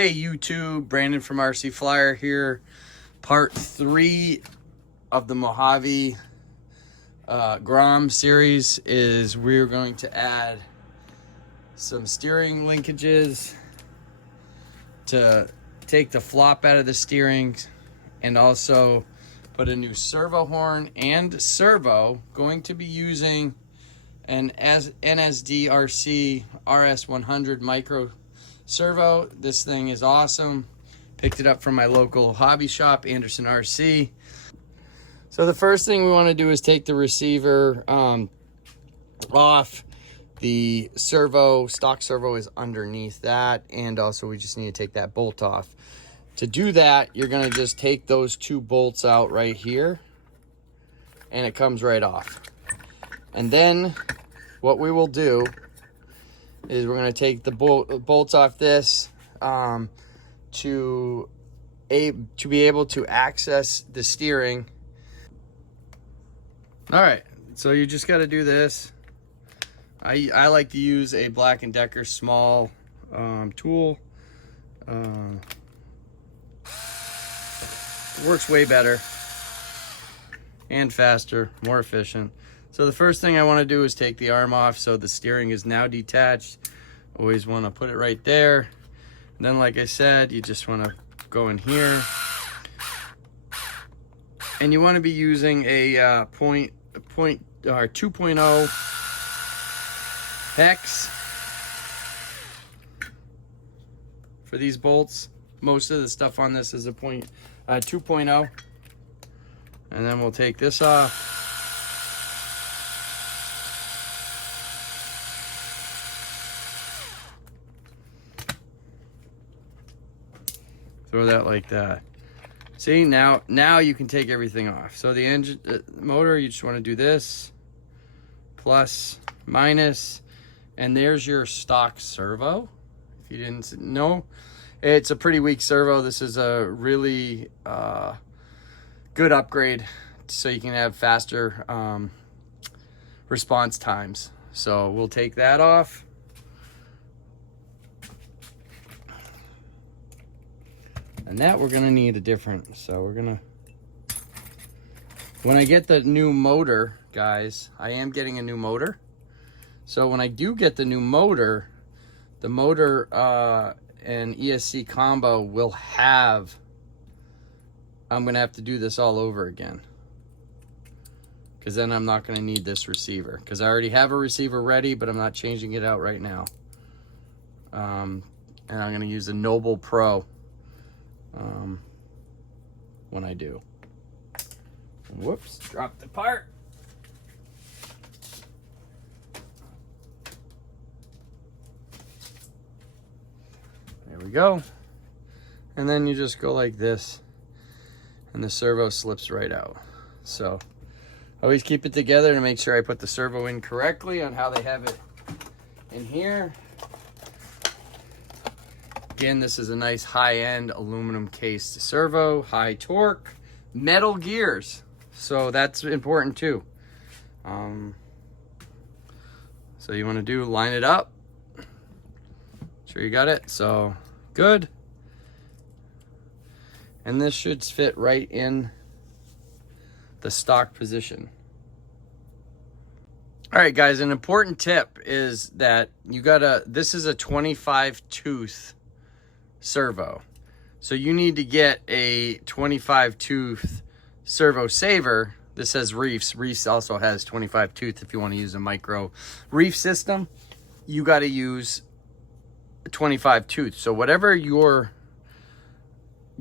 Hey YouTube, Brandon from RC Flyer here. Part 3 of the Mojave Grom series is we're going to add some steering linkages to take the flop out of the steering, and also put a new servo horn and servo. Going to be using an NSD RC RS100 micro servo. This thing is awesome. Picked it up from my local hobby shop, Anderson RC. So the first thing we want to do is take the receiver off. The servo, stock servo, is underneath that, and also we just need to take that bolt off. To do that, you're going to just take those two bolts out right here, and it comes right off. And then what we will do is we're going to take the bolts off this to be able to access the steering. All right, so you just got to do this. I like to use a Black & Decker small tool. It works way better and faster, more efficient. So the first thing I want to do is take the arm off, so the steering is now detached. Always want to put it right there. And then, like I said, you just want to go in here, and you want to be using a 2.0 hex for these bolts. Most of the stuff on this is a 2.0. And then we'll take this off. Throw that like that. See, now you can take everything off. So the engine, motor, you just want to do this, plus, minus, and there's your stock servo. If you didn't know, it's a pretty weak servo. This is a really good upgrade, so you can have faster response times. So we'll take that off. And that we're gonna need a different, so we're gonna, when I get the new motor, guys, I am getting a new motor. So when I do get the new motor, the motor and ESC combo will have, I'm gonna have to do this all over again, because then I'm not gonna need this receiver, because I already have a receiver ready, but I'm not changing it out right now. And I'm gonna use a Noble Pro when I do. Whoops, dropped the part. There we go. And then you just go like this, and the servo slips right out. So always keep it together to make sure I put the servo in correctly on how they have it in here. Again, this is a nice high-end aluminum cased servo, high torque, metal gears. So that's important too. So you want to line it up. Sure you got it. So good. And this should fit right in the stock position. All right, guys, an important tip is that this is a 25 tooth servo. So you need to get a 25 tooth servo saver. This says Reefs. Reefs also has 25 tooth. If you want to use a micro reef system, you got to use a 25 tooth. So whatever you're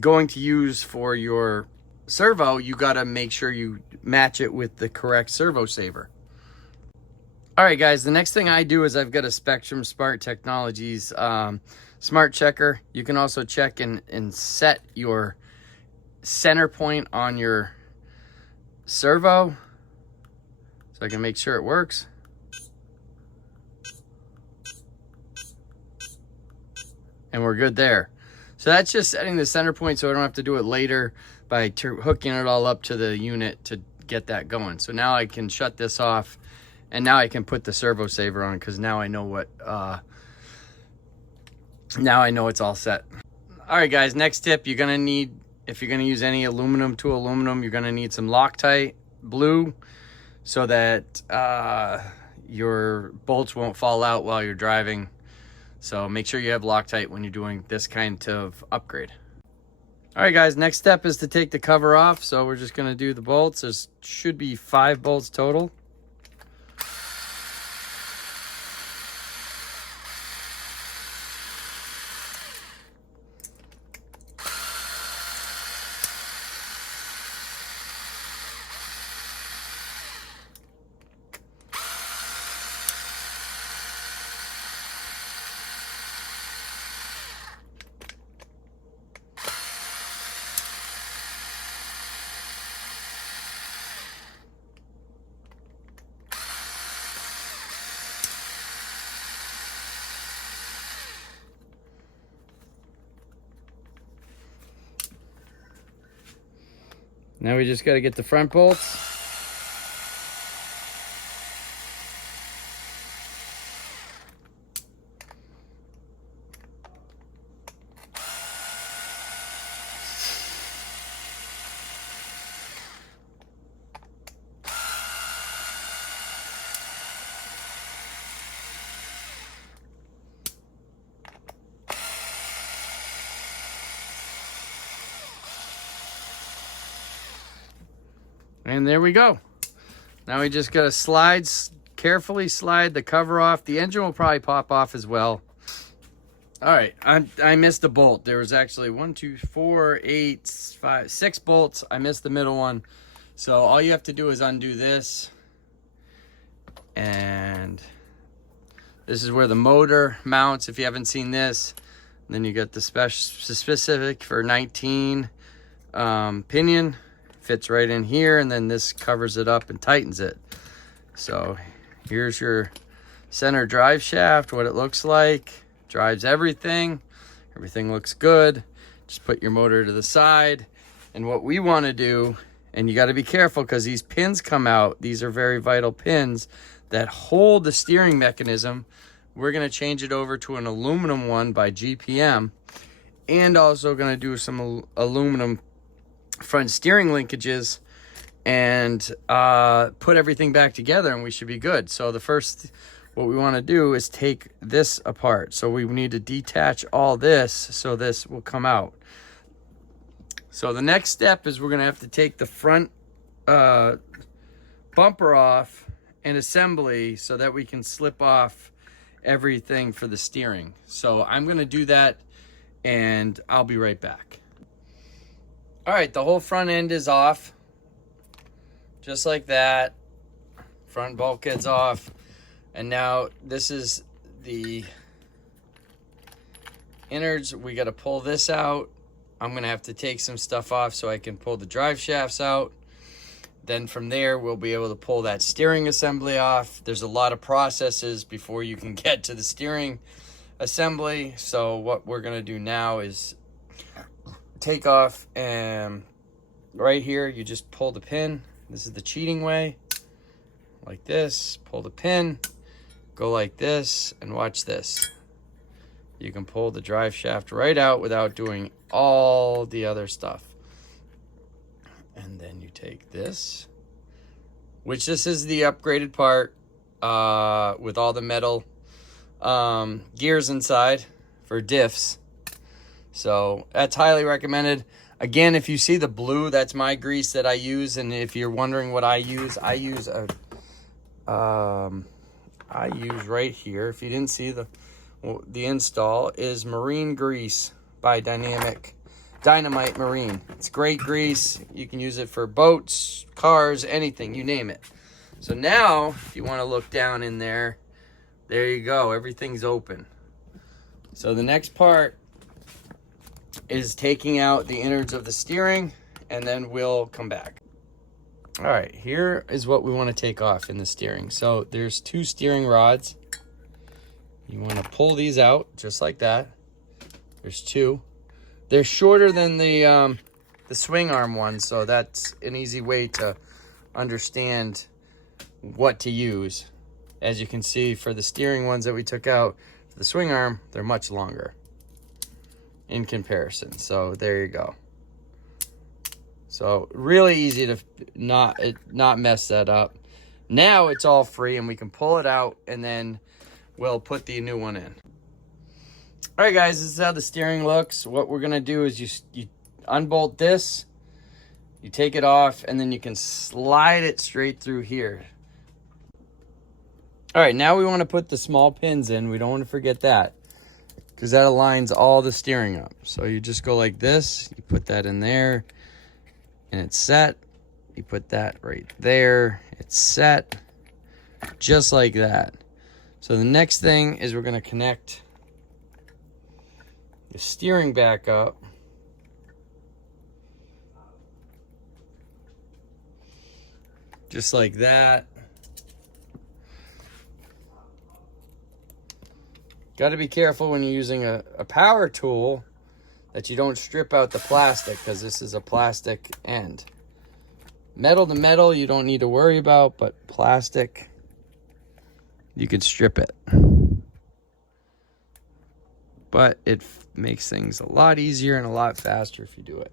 going to use for your servo, you got to make sure you match it with the correct servo saver. All right, guys, the next thing I do is I've got a Spectrum Smart Technologies smart checker. You can also check and set your center point on your servo, so I can make sure it works. And we're good there. So that's just setting the center point, so I don't have to do it later by hooking it all up to the unit to get that going. So now I can shut this off, and now I can put the servo saver on, because now I know what now I know it's all set. All right, guys, next tip, you're gonna need, if you're gonna use any aluminum to aluminum, you're gonna need some Loctite blue so that your bolts won't fall out while you're driving. So make sure you have Loctite when you're doing this kind of upgrade. All right, guys, next step is to take the cover off. So we're just gonna do the bolts. There should be 5 bolts total. Now we just got to get the front bolts. And there we go. Now we just got to carefully slide the cover off. The engine will probably pop off as well. All right, I missed a bolt. There was actually 6 bolts. I missed the middle one. So all you have to do is undo this. And this is where the motor mounts, if you haven't seen this. And then you got the specific for 19 pinion. Fits right in here, and then this covers it up and tightens it. So here's your center drive shaft, what it looks like. Drives everything. Everything looks good. Just put your motor to the side. And what we want to do, and you got to be careful because these pins come out. These are very vital pins that hold the steering mechanism. We're going to change it over to an aluminum one by GPM, and also going to do some aluminum front steering linkages and put everything back together, and we should be good. So the first, what we want to do is take this apart. So we need to detach all this so this will come out. So the next step is we're going to have to take the front bumper off and assembly so that we can slip off everything for the steering. So I'm going to do that, and I'll be right back. All right, the whole front end is off, just like that. Front bulkhead's off. And now this is the innards. We got to pull this out. I'm going to have to take some stuff off so I can pull the drive shafts out. Then from there, we'll be able to pull that steering assembly off. There's a lot of processes before you can get to the steering assembly. So what we're going to do now is take off, and right here you just pull the pin. This is the cheating way, like this. Pull the pin, go like this, and watch this. You can pull the drive shaft right out without doing all the other stuff. And then you take this, which this is the upgraded part with all the metal gears inside for diffs. So that's highly recommended. Again, if you see the blue, that's my grease that I use. And if you're wondering what I use right here. If you didn't see the install is marine grease by Dynamite Marine. It's great grease. You can use it for boats, cars, anything, you name it. So now, if you want to look down in there, there you go. Everything's open. So the next part is taking out the innards of the steering, and then we'll come back. All right, here is what we want to take off in the steering. So there's 2 steering rods. You want to pull these out just like that. There's 2. They're shorter than the swing arm ones, so that's an easy way to understand what to use. As you can see, for the steering ones that we took out, for the swing arm, they're much longer. in comparison. So there you go. So really easy to not mess that up. Now it's all free and we can pull it out and then we'll put the new one in. All right, guys, this is how the steering looks. What we're gonna do is you unbolt this, you take it off, and then you can slide it straight through here. All right, now we want to put the small pins in. We don't want to forget that because that aligns all the steering up. So you just go like this, you put that in there, and it's set. You put that right there, it's set, just like that. So the next thing is we're gonna connect the steering back up. Just like that. Got to be careful when you're using a power tool that you don't strip out the plastic, because this is a plastic end. Metal to metal, you don't need to worry about, but plastic, you could strip it. But it makes things a lot easier and a lot faster if you do it.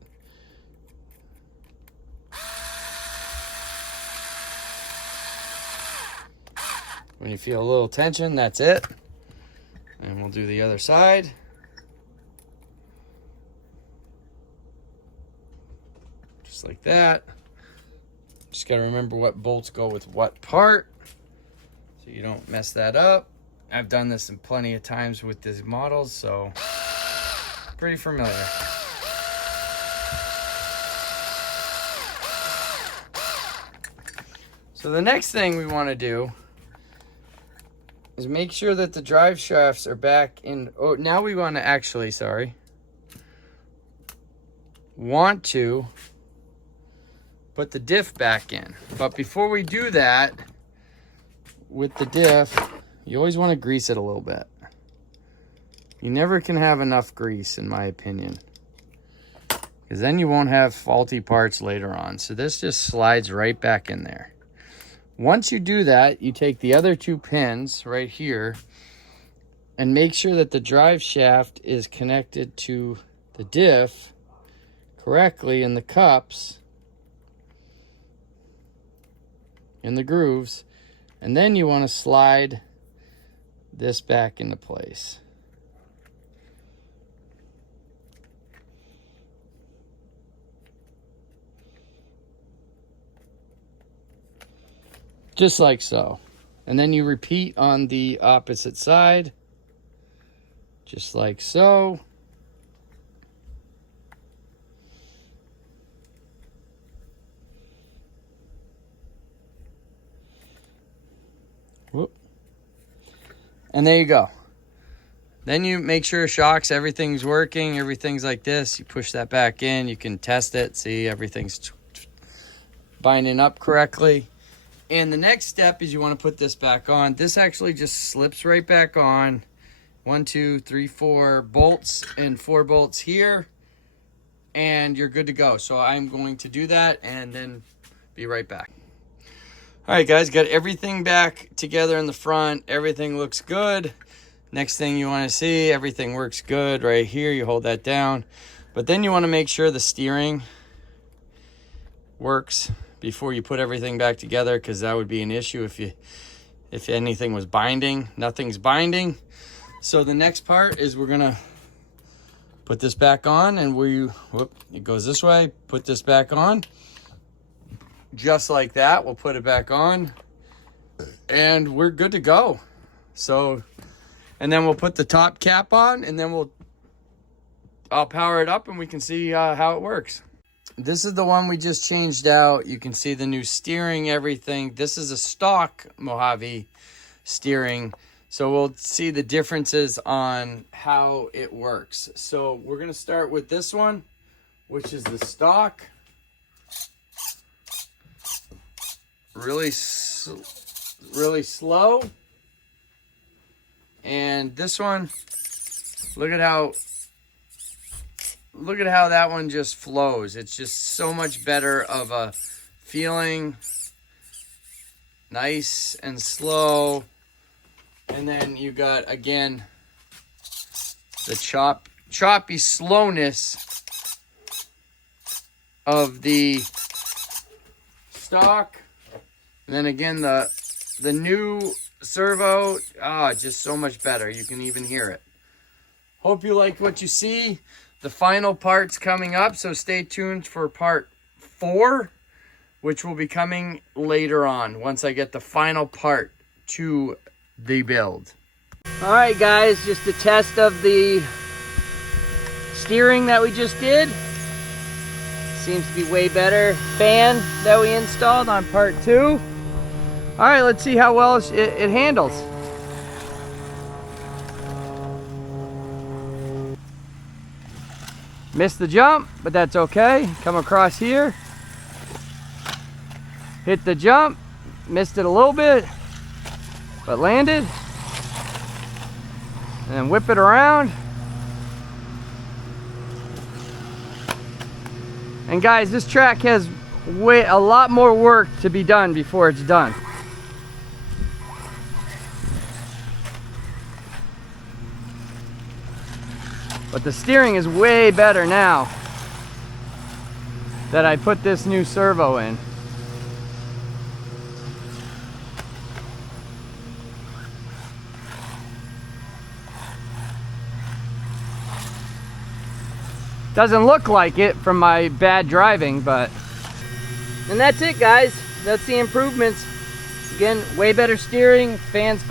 When you feel a little tension, that's it. And we'll do the other side. Just like that. Just got to remember what bolts go with what part, so you don't mess that up. I've done this in plenty of times with these models, so pretty familiar. So the next thing we want to do is make sure that the drive shafts are back in. Oh, now we want to actually, want to put the diff back in. But before we do that, with the diff, you always want to grease it a little bit. You never can have enough grease, in my opinion, because then you won't have faulty parts later on. So this just slides right back in there. Once you do that, you take the other two pins right here and make sure that the drive shaft is connected to the diff correctly in the cups, in the grooves, and then you want to slide this back into place. Just like so. And then you repeat on the opposite side, just like so. Whoop. And there you go. Then you make sure shocks, everything's working, everything's like this. You push that back in, you can test it, see everything's binding up correctly. And the next step is you want to put this back on. This actually just slips right back on. 1, 2, 3, 4 bolts and 4 bolts here. And you're good to go. So I'm going to do that and then be right back. All right, guys, got everything back together in the front. Everything looks good. Next thing you want to see, everything works good right here. You hold that down. But then you want to make sure the steering works before you put everything back together, because that would be an issue if anything was binding. Nothing's binding. So the next part is we're gonna put this back on, and it goes this way. Put this back on, just like that. We'll put it back on, and we're good to go. So, and then we'll put the top cap on, and then I'll power it up, and we can see how it works. This is the one we just changed out. You can see the new steering, everything. This is a stock Mojave steering. So we'll see the differences on how it works. So we're going to start with this one, which is the stock. Really slow. And this one, look at how that one just flows. It's just so much better of a feeling. Nice and slow. And then you got, again, the chop choppy slowness of the stock. And then again, the new servo, just so much better. You can even hear it. Hope you liked what you see. The final part's coming up, so stay tuned for part 4, which will be coming later on once I get the final part to the build. All right, guys, just a test of the steering that we just did. Seems to be way better. Fan that we installed on part 2. All right, let's see how well it handles. Missed the jump, but that's okay. Come across here. Hit the jump. Missed it a little bit, but landed. And then whip it around. And guys, this track has a lot more work to be done before it's done. But the steering is way better now that I put this new servo in. Doesn't look like it from my bad driving, but... And that's it, guys. That's the improvements. Again, way better steering, fans